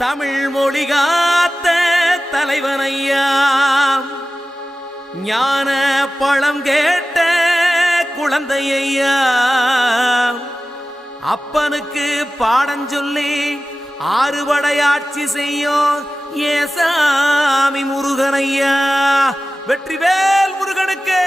தமிழ் மொழி காத்த தலைவனையா, ஞான பழம் கேட்ட குழந்தையா, அப்பனுக்கு பாடம் சொல்லி ஆறுபடையாட்சி செய்யும் ஏசாமி முருகனையா. வெற்றிவேல் முருகனுக்கு.